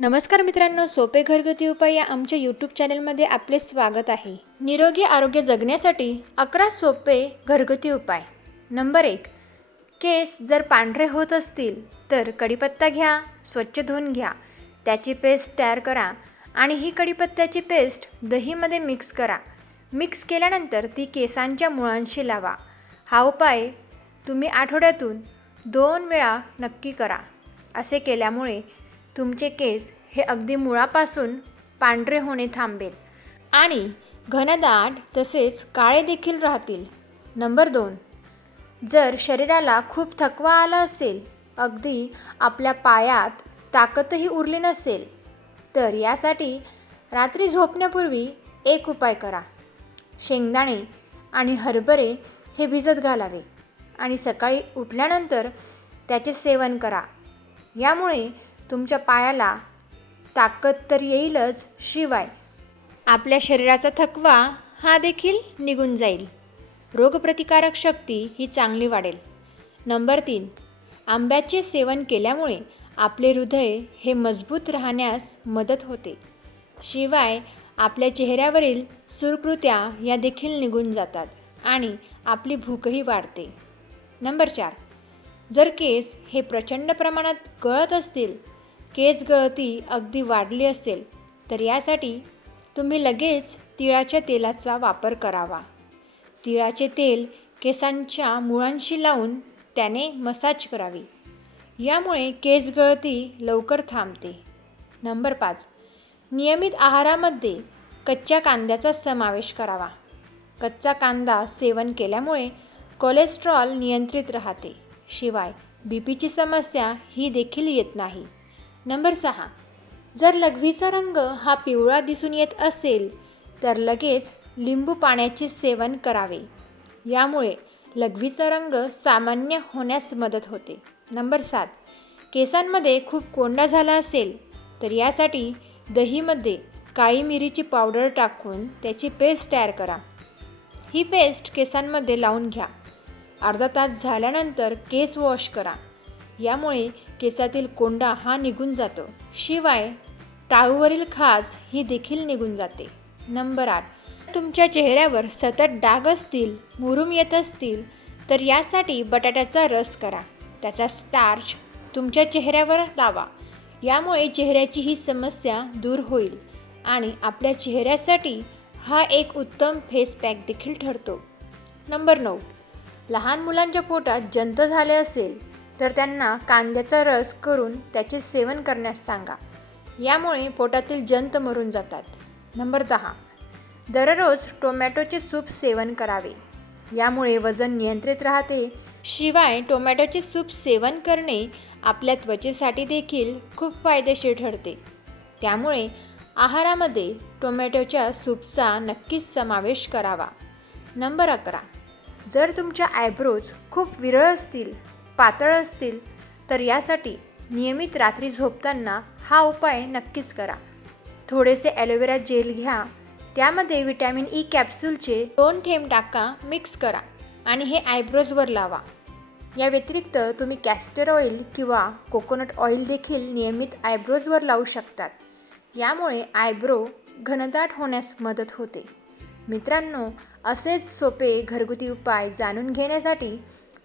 नमस्कार मित्रांनो सोपे घरगुती उपाय या आमच्या यूट्यूब चॅनलमध्ये आपले स्वागत आहे. निरोगी आरोग्य जगण्यासाठी अकरा सोपे घरगुती उपाय. नंबर एक केस जर पांढरे होत असतील तर कढीपत्ता घ्या स्वच्छ धुवून घ्या. त्याची पेस्ट तयार करा आणि ही कढीपत्त्याची पेस्ट दहीमध्ये मिक्स करा. मिक्स केल्यानंतर ती केसांच्या मुळांशी लावा. हा उपाय तुम्ही आठवड्यातून दोन वेळा नक्की करा. असे केल्यामुळे तुमचे केस हे अगदी मुळापासून पांढरे होणे थांबेल. आणि घनदाट तसेच काळे देखील राहतील. नंबर दोन. जर शरीराला खूप थकवा आला असेल अगदी आपल्या पायात ताकदही उरली नसेल तर यासाठी रात्री झोपण्यापूर्वी एक उपाय करा. शेंगदाणे आणि हरभरे हे भिजत घालावे आणि सकाळी उठल्यानंतर त्याचे सेवन करा. यामुळे तुमच्या पायाला ताकद तर येईलच शिवाय. आपल्या शरीराचा थकवा हा देखील निघून जाईल. रोगप्रतिकारक शक्ती ही चांगली वाढेल. नंबर तीन आंब्याचे सेवन केल्यामुळे आपले हृदय हे मजबूत राहण्यास मदत होते. शिवाय आपल्या चेहऱ्यावरील सुरकृत्या या देखील निघून जातात आणि आपली भूकही वाढते. नंबर चार जर केस हे प्रचंड प्रमाणात गळत असतील केस गळती अगदी वाढली असेल तर यासाठी तुम्ही लगेच तिळाच्या तेलाचा वापर करावा. तिळाचे तेल केसांच्या मुळांशी लावून त्याने मसाज करावी. यामुळे केस गळती लवकर थांबते. नंबर पाच. नियमित आहारामध्ये कच्च्या कांद्याचा समावेश करावा. कच्चा कांदा सेवन केल्यामुळे कोलेस्ट्रॉल नियंत्रित राहते. शिवाय बी पीची समस्या ही देखील येत नाही. नंबर सहा. जर लघवीचा रंग हा पिवळा दिसून येत असेल तर लगेच लिंबू पाण्याचे सेवन करावे. यामुळे लघवीचा रंग सामान्य होण्यास मदत होते. नंबर सात. केसांमध्ये खूप कोंडा झाला असेल तर यासाठी दहीमध्ये काळी मिरीची पावडर टाकून त्याची पेस्ट तयार करा. ही पेस्ट केसांमध्ये लावून घ्या. अर्धा तास झाल्यानंतर केस वॉश करा. यामुळे केसातील कोंडा हा निघून जातो. शिवाय टाळूवरील खाज ही देखील निघून जाते. नंबर आठ. तुमच्या चेहऱ्यावर सतत डाग असतील मुरुम येत असतील तर यासाठी बटाट्याचा रस करा. त्याचा स्टार्च तुमच्या चेहऱ्यावर लावा. यामुळे चेहऱ्याची ही समस्या दूर होईल आणि आपल्या चेहऱ्यासाठी हा एक उत्तम फेस पॅक देखील ठरतो. नंबर नऊ. लहान मुलांच्या पोटात जंत झाले असेल तर त्यांना कांद्याचा रस करून त्याचे सेवन करण्यास सांगा. यामुळे पोटातील जंत मरून जातात. नंबर दहा. दररोज टोमॅटोचे सूप सेवन करावे. यामुळे वजन नियंत्रित राहते. शिवाय टोमॅटोचे सूप सेवन करणे आपल्या त्वचेसाठी देखील खूप फायदेशीर ठरते. त्यामुळे आहारामध्ये टोमॅटोच्या सूपचा नक्कीच समावेश करावा. नंबर अकरा. जर तुमच्या आयब्रोज खूप विरळ असतील पातळ असतील तर यासाठी नियमित रात्री झोपताना हा उपाय नक्कीच करा. थोडेसे ॲलोवेरा जेल घ्या त्यामध्ये विटॅमिन ई कॅप्सूलचे दोन थेंब टाका मिक्स करा आणि हे आयब्रोजवर लावा. या व्यतिरिक्त तुम्ही कॅस्टर ऑइल किंवा कोकोनट ऑइल देखील नियमित आयब्रोजवर लावू शकतात. यामुळे आयब्रो घनदाट होण्यास मदत होते. मित्रांनो असेच सोपे घरगुती उपाय जाणून घेण्यासाठी